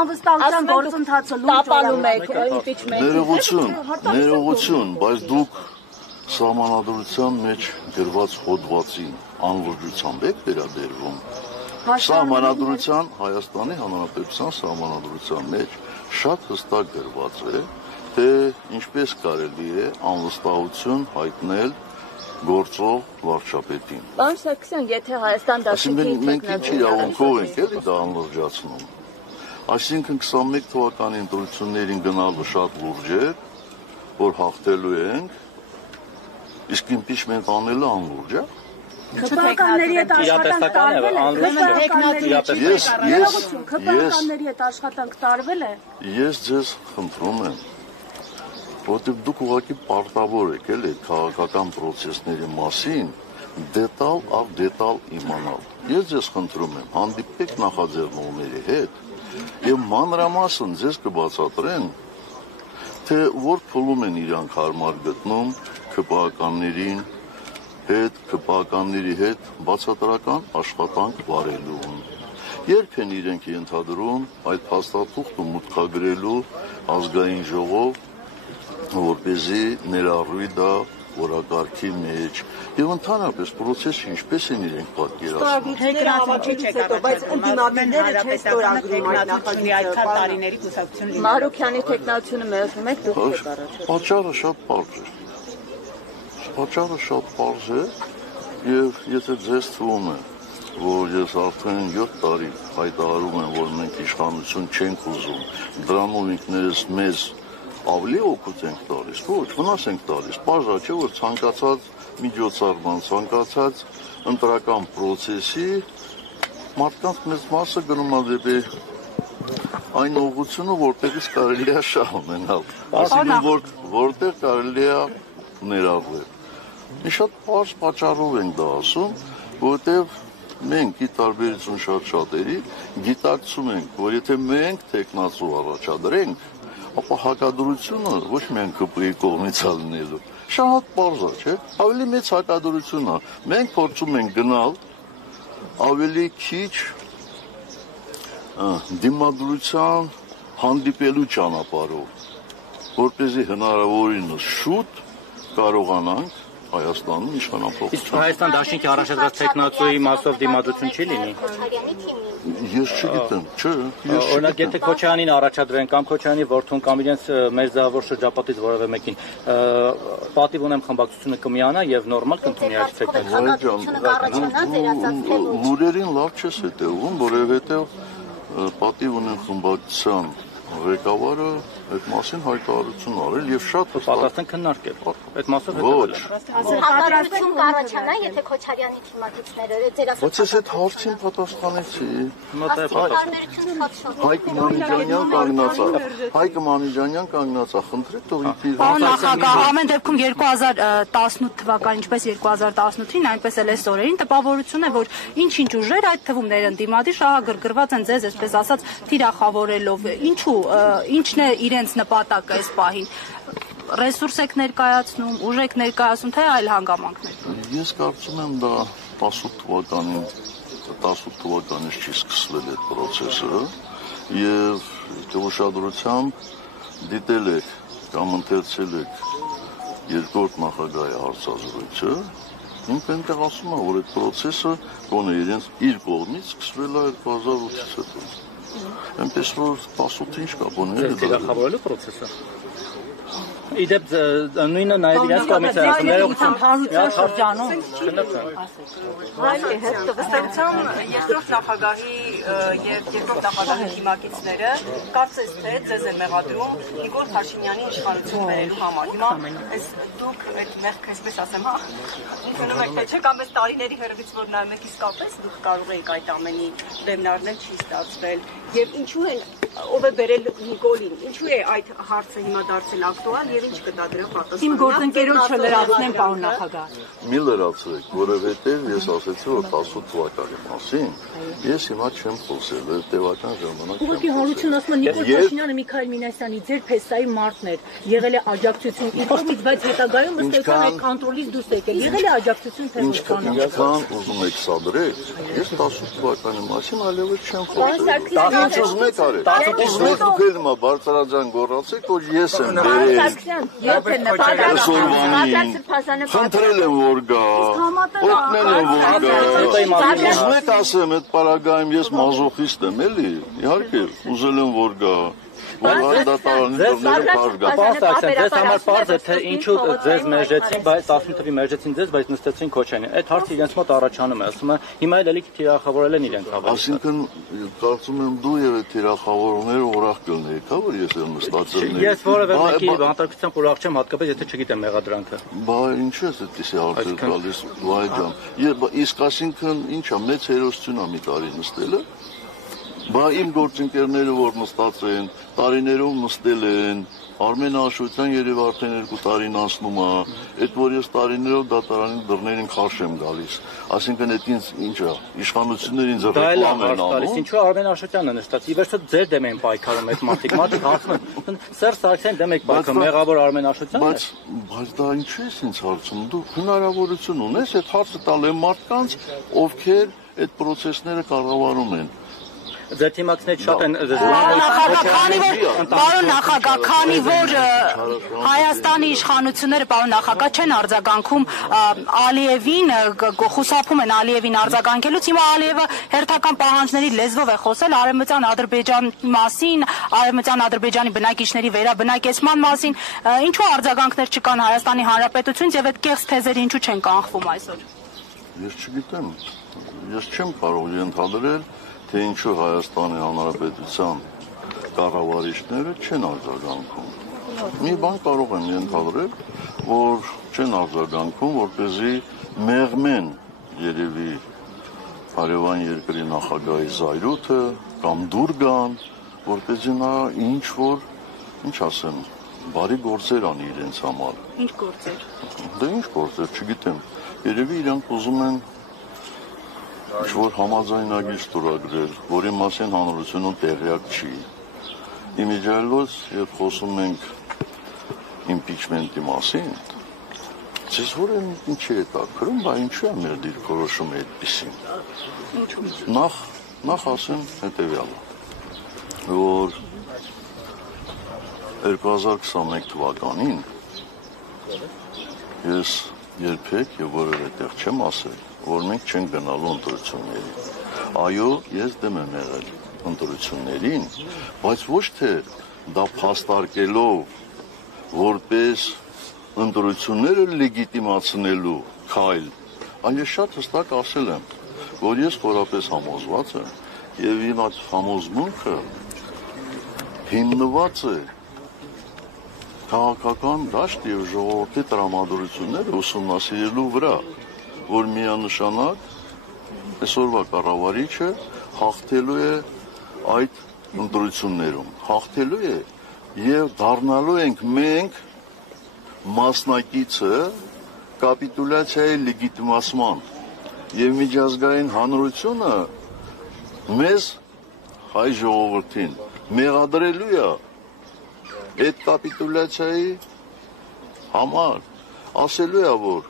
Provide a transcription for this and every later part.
Անվստահության գործընթացը տապալում եք impeachment-ը։ Ներողություն, բայց դուք սահմանադրության մեջ գրված հոդվածին անլրջությամբ եք վերաբերվում։ Սահմանադրության, Հայաստանի Հանրապետության սահմանադրության մեջ շատ հստակ գրված է, թե ինչպես կարելի է անվստահություն հայտնել գործող վարչապետին։ Պարոն Սարգսյան, եթե Հայաստան դաշինքի մենք ինչ իրավունքով ենք դա անլրջացնում։ Այսինքն 21 թվականի ընտրություններին գնալը շատ լուրջ է, որ հաղթելու ենք, իսկ impeachment անելը անլուրջ է։ Քպականների հետ աշխատանք տարվել է։ Ես ձեզ խնդրում եմ, որտեղ դուք ուղղակի պարտավոր եք էլ այդ քաղաքական process-ների մասին դետալ առ դետալ իմանալ։ Ես ձեզ խնդրում եմ, հանդիպեք նախաձեռնողների հետ եւ մանրամասն ձեզ կբացատրեն, թե որ փուլում են իրանք հարմար գտնում քպականների հետ բացատրական աշխատանք վարելու։ Երբ են իրենք ենթադրում այդ փաստաթուղթը մուտքագրելու ազգային ժողով, որպեսզի ներառվի դա օրակարգի մեջ եւ ընդհանրապես process-ը ինչպես են իրենք պատկերացնում։ Բայց ընդդիմադիրները չեն ստորագրում այդ նախագիծը տարիների կուսակցություն։ Մարուքյանի տեխնացիոնը մերժում եք դուք եք առաջ։ Պատճառը շատ պարզ է եւ եթե ձեզ թվում է, որ ես արդեն 7 տարի հայտարարում եմ, որ մենք իշխանություն չենք ուզում, դրանով ինքներս մեզ ավելի օգուտ ենք տալիս, ոչ, վնաս ենք տալիս, պարզ չէ, որ ցանկացած միջոցառման, ցանկացած ընտրական process-ի մարդկանց մեծ մասը գնում է դեպի այն ուղղությունը, որտեղից կարելի է շահ ունենալ, այսինքն որտեղ կարելի է ներառվել։ Մի շատ պարզ պատճառով ենք դա ասում, որտեղ մենք ի տարբերություն շատերի գիտակցում ենք, որ եթե մենք տեխնացու առաջադրենք, ապա հակադրությունը ոչ միայն ԿՊ-ի կողմից է լինելու, շատ պարզ է, չէ՞, ավելի մեծ հակադրություն է։ Մենք փորձում ենք գնալ ավելի քիչ դիմադրության հանդիպելու ճանապարհով, որպեսզի հնարավորինս շուտ կարողանանք Հայաստանում իշխանափոխ։ Իսկ Հայաստան դաշինքի առաջադրած տեխնացուի մասով դիմադրություն չի լինի։ Ես չգիտեմ, չէ։ Օրինակ, եթե Քոչարյանին առաջադրեն կամ Քոչարյանի որդուն կամ իրենց մերձավոր շրջապատից որևէ մեկին, պատիվ ունեմ խմբակցությունը կմիանա եւ նորմալ կընդունի այդ տեխնացուն։ Լուրերին լավ չես հետևում, որովհետեւ պատիվ ունեմ խմբակցության ղեկավարը այդ մասին հայտարարություն արել եւ շատ պատասխան քննարկել։ Այդ մասով ոչ։ Հակադրություն կառաջանա, եթե Քոչարյանի թիմակիցները ձեր ասած։ Ոչ ես այդ հարցին պատասխանեցի։ Հայկ Մանուկյանյան կանգնած է, խնդրեք թող իբր։ Պարոն նախագահ, ամեն դեպքում 2018 թվականին, ինչպես 2018-ին, այնպես էլ այս օրերին տպավորություն է, որ ինչ-ինչ ուժեր, այդ թվում ներընդդիմադիր շահագրգռված են ձեզ, այսպես ասած, թիրախավորելով։ Ինչու, ինչն է իրենց նպատակը այս պահին։ Ռեսուրս եք ներկայացնում, ուժ եք ներկայացնում, թե այլ հանգամանքներ։ Ես կարծում եմ դա 18 թվականից չի սկսվել այդ process-ը եւ ուշադրությամբ դիտել եք կամ ընթերցել եք երկրորդ նախագահի հարցազրույցը, ինքը այնտեղ ասում է, որ այդ process-ը գոնե իր կողմից սկսվել է 2008-ից հետո։ Այնպես որ 18-ին ինչ կա բոները դա։ Թիրախավորելու process-ը։ Իդեպ նույնը նաև իրենց կողմից է ասում ներողություն հանրության շրջանում Վստահության երկրորդ նախագահի եւ երկրորդ նախագահի թիմակիցները կարծես թե ձեզ են մեղադրում Նիկոլ Փաշինյանի իշխանություն բերելու համար։ Հիմա այս դուք այդ մեղքը այսպես ասեմ, հա, ընդունում եք թե չէ, կամ այս տարիների հերվից որ նայում եք իսկապես դուք կարող եք այդ ամենի դեմնարնել չի ստացվել եւ ինչու են ով է բերել Նիկոլին։ Ինչու է այդ հարցը հիմա դարձել ակտուալ եւ ինչ կտա դրա պատասխանը։ Իմ գործընկերոջը լրացնեմ, պարոն նախագահ։ Մի լրացրեք, որովհետև ես ասացի, որ 18 թվականի մասին ես հիմա չեմ խոսել, տևական ժամանակ չեմ Ուղղակի հանրությունը ասում է Նիկոլ Փաշինյանը Միքայել Մինասյանի ձեր փեսայի մարդն էր, եղել է աջակցություն իր կողմից, բայց հետագայում ըստ էության այդ կոնտրոլից դուրս եկել, եղել է աջակցություն թե ոչ կանա։ Ինչքան ուզում եք սադրեք, ես 18 թվականի մասին այլևս չեմ խոսել։ Ուզում եք արեք, ուզում եք դուք էլ հիմա բարձրաձայն գոռացեք, որ ես եմ խնդրել եմ որ գա, օգնել եմ որ գա։ Ուզում եք ասեմ, այդ պարագայում ես մազոխիստ եմ, էլի, իհարկե, ուզել եմ որ գա։ Ձեզ համար պարզ է, թե ինչու ձեզ մերժեցին, բայց 18 թվականին մերժեցին ձեզ, բայց նստեցին Քոչարյանին։ Այդ հարցը իրենց մոտ առաջանում է, ասում է, հիմա էլ էլի թիրախավորել են իրենք հավաքել։ Այսինքն կարծում եմ դու եւ այդ թիրախավորողները ուրախ կլինեիք, հա, որ ես եմ նստածել։ Ես որևէ մեկի բանտարկությամբ ուրախ չեմ, հատկապես եթե չգիտեմ մեղադրանքը։ Բա ինչու ես այդպեսի հարցեր տալիս, վայ ջան։ Իսկ այսինքն ինչա, մեծ հերոսություն է մի տարի նստելը։ Բա իմ գործընկերները որ նստած են, տարիներով նստել են, Արմեն Աշոտյան երևի արդեն 2 տարին անցնում է, այդ որ ես տարիներով դատարանի դռներին քարշ եմ գալիս, այսինքն այդ ինձ ինչա, իշխանությունները ինձ ռեկլամ են անում։ Ինչու Արմեն Աշոտյանը նստած, ի վերջո ձեր դեմ են պայքարում այդ մարդիկ հարցնում են, Սերժ Սարգսյան դեմ եք պայքարում, մեղավոր Արմեն Աշոտյանը։ Բայց դա ինչու ես ինձ հարցում, դու հնարավորություն ունես այդ հարցը տալ այն մարդկանց, ովքեր այդ process-ները կառավարում են։ Ձեր թիմակիցներից շատ են Պարոն նախագահ, քանի որ Հայաստանի իշխանությունները, պարոն նախագահ, չեն արձագանքում Ալիևին, խուսափում են Ալիևին արձագանքելուց, հիմա Ալիևը հերթական պահանջների լեզվով է խոսել Արևմտյան Ադրբեջանի մասին, Արևմտյան Ադրբեջանի բնակիչների վերաբնակեցման մասին, ինչու արձագանքներ չկան Հայաստանի Հանրապետությունից եւ այդ կեղծ թեզերը ինչու չեն կանխվում այսօր։ Ես չգիտեմ, ես չեմ կարող ենթադրել թե ինչու Հայաստանի Հանրապետության կառավարիչները չեն արձագանքում։ Մի բան կարող եմ ենթադրել, որ չեն արձագանքում, որպեսզի մեղմեն երևի հարևան երկրի նախագահի զայրույթը կամ դուր գան, որպեսզի նա ինչ որ, ինչ ասեմ, բարի գործեր անի իրենց համար։ Ինչ գործեր։ Դե ինչ գործեր, չգիտեմ։ Երևի իրանք ուզում են ինչ-որ համաձայնագիր ստորագրել, որի մասին հանրությունում տեղյակ չի։ Իմիջիայլոց, երբ խոսում ենք իմպիչմենտի մասին, ձեզ որ ինչի է տաքրում, բա ինչու է մեր դիրքորոշումը այդպիսին։ Նախ ասեմ հետևյալը, որ 2021 թվականին ես երբեք եւ որևէ տեղ չեմ ասել, որ մենք չենք գնալու ընտրությունների։ Այո, ես դեմ եմ եղել ընտրություններին, բայց ոչ թե դա փաստարկելով որպես ընտրությունները լեգիտիմացնելու քայլ, այլ ես շատ հստակ ասել եմ, որ ես խորապես համոզված եմ եւ իմ այդ համոզմունքը հիմնված է քաղաքական դաշտ եւ ժողովրդի տրամադրությունները ուսումնասիրելու վրա, որ միանշանակ այսօրվա կառավարիչը հաղթելու է այդ ընտրություններում, հաղթելու է եւ դառնալու ենք մենք մասնակիցը կապիտուլյացիայի լեգիտիմացման եւ միջազգային հանրությունը մեզ հայ ժողովրդին մեղադրելու է այդ կապիտուլյացիայի համար, ասելու է, որ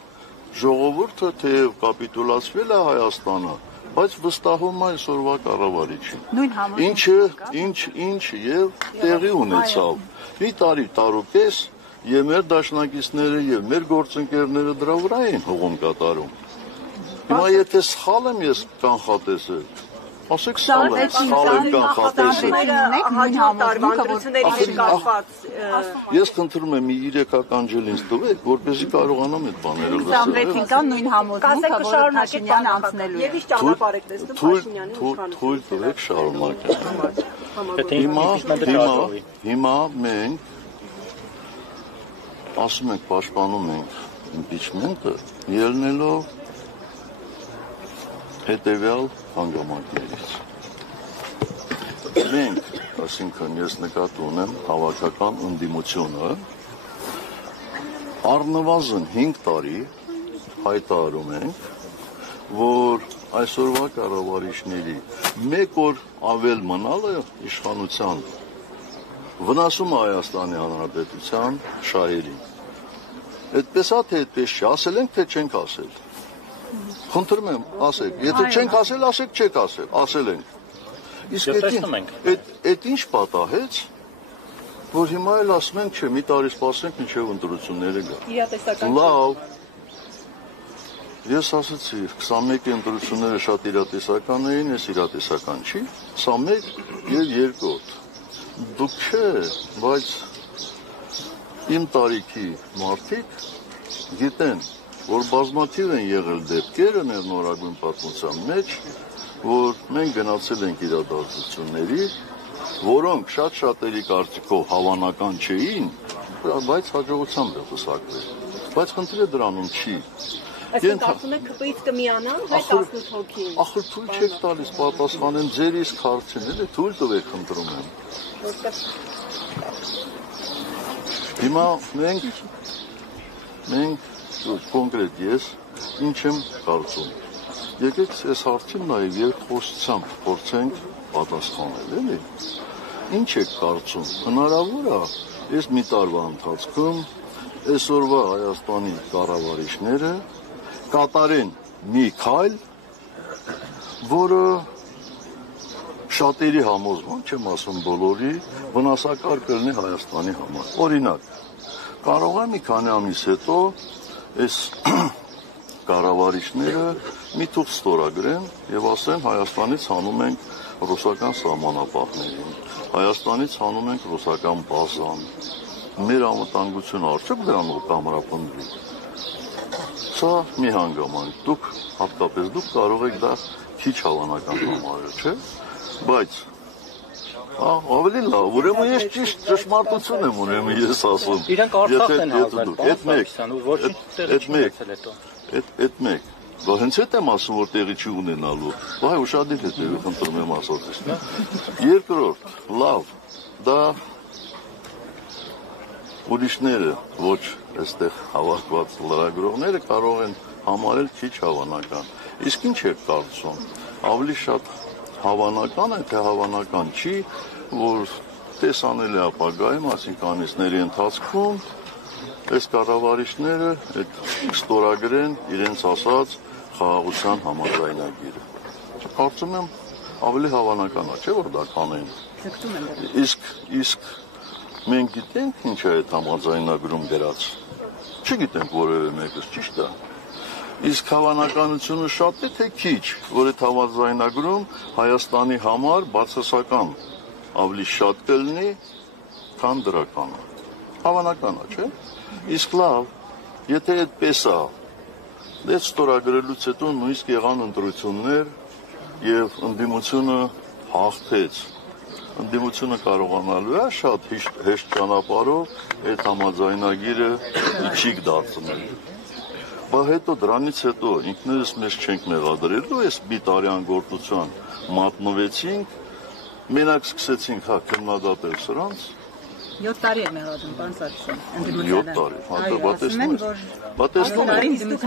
ժողովուրդը թեև կապիտուլացվել է Հայաստանը, բայց վստահում է այսօրվա կառավարիչին։ Ինչ եւ տեղի ունեցավ։ Մի տարուկես եւ մեր դաշնակիցները եւ մեր գործընկերները դրա վրա են հողում կատարում։ Հիմա եթե սխալ եմ ես կանխատեսել, ասեք սխալ եմ կանխատեսել։ Ես խնդրում եմ մի 3-ական ջել ինձ տվեք, որպեսզի կարողանամ այդ բաները լսել։ 26-ին կան նույն համոզմունքը, որ Փաշինյանը անցնելու է։ Եվ ինչ ճանապարհ եք տեսնում Փաշինյանի իշխանությունը։ Թույլ տվեք շարունակեմ։ Հիմա մենք ասում ենք, պաշտպանում ենք իմպիչմենտը, ելնելով հետևյալ հանգամանքներից։ Մենք այսինքն ես նկատի ունեմ հավաքական ընդդիմությունը, առնվազն 5 տարի հայտարարում ենք, որ այսօրվա կառավարիչների մեկ օր ավել մնալը իշխանության վնասում է Հայաստանի Հանրապետության շահերին։ Այդպես է, թե այդպես չի, ասել ենք, թե չենք ասել։ Խնդրում եմ, ասեք, եթե չենք ասել, ասեք, չեք ասել, ասել ենք։ Իսկ այդ ինչ պատահեց, որ հիմա էլ ասում ենք, չէ, մի տարի սպասենք, մինչև ընտրությունները գա։ Լավ։ Ես ասացի, 21 ընտրությունները շատ իրատեսական էին, ես իրատեսական չի, 21 եւ 2 օր։ Դուք չէ, բայց իմ տարիքի մարդիկ գիտեն, որ բազմաթիվ են եղել դեպքերը մեր նորագույն պատմության մեջ, որ մենք գնացել ենք իրադարձությունների, որոնք շատ-շատերի կարծիքով հավանական չէին, բայց հաջողությամբ է հասակվել։ Բայց խնդիրը դրանում չի։ Այսինքն ասում եք ԿՊ-ից կմիանան, հայ 18 հոգի։ Ախր թույլ չեք տալիս պատասխանեն ձեր իսկ հարցին, էլի թույլ տվեք, խնդրում եմ։ Հիմա մենք կոնկրետ ես ինչ եմ կարծում։ Եկեք այս հարցին նաև երկխոսությամբ փորձենք պատասխանել, էլի։ Ինչ եք կարծում։ Հնարավոր է այս մի տարվա ընթացքում այսօրվա Հայաստանի կառավարիչները կատարեն մի քայլ, որը շատերի համոզման, չեմ ասում բոլորի, վնասակար կլինի Հայաստանի համար։ Օրինակ, կարող է մի քանի ամիս հետո այս կառավարիչները մի թուղթ ստորագրեն եւ ասեն Հայաստանից հանում ենք ռուսական սահմանապահներին, Հայաստանից հանում ենք ռուսական բազան, մեր անվտանգությունը արդյոք դրանով կամրապնդվի։ Սա մի հանգամանք, դուք, հատկապես դուք կարող եք դա քիչ հավանական համարել, չէ՞, բայց ավելի լավ, ուրեմն ես ճիշտ ճշմարտություն եմ ուրեմն ես ասում։ Իրանք Արցախ են հանձնել, Այդ մեկ, հենց այդ եմ ասում, որ տեղի չի ունենալու, վայ ուշադիր է տեղի, խնդրում եմ ասած։ Երկրորդ, լավ, դա ուրիշները, ոչ այստեղ հավաքված լրագրողները կարող են համարել քիչ հավանական։ Իսկ ինչ եք կարծում, ավելի շատ հավանական է, թե հավանական չի, որ տեսանել է ապագայում, այսինքն ամիսների ընթացքում այս կառավարիչները այդ ստորագրեն իրենց ասած խաղաղության համաձայնագիրը։ Կարծում եմ ավելի հավանական է, չէ՞ որ դա կանեն։ Իսկ մենք գիտենք ինչ է այդ համաձայնագրում գրած։ Չգիտենք որևէ մեկս, ճիշտ է։ Իսկ հավանականությունը շատ է, թե քիչ, որ այդ համաձայնագրում Հայաստանի համար բացասական ավելի շատ կլինի, քան դրականը։ Հավանական է, չէ՞։ Իսկ լավ, եթե այդպես է, դե ստորագրելուց հետո նույնիսկ եղան ընտրություններ եւ ընդդիմությունը հաղթեց։ Ընդդիմությունը կարողանալու է շատ հեշտ ճանապարհով այդ համաձայնագիրը իջիկ դարձնել։ Բայց հետո դրանից հետո ինքներս մեզ չենք մեղադրելու, այս մի տարյան գործության մատնվեցինք, մենակ սկսեցինք քննադատել սրանց։ 7 տարի է մեղադրում, պարոն Սարգսյան, ընդդիմությանը։ 7 տարի, հա, բա տեսնում եք։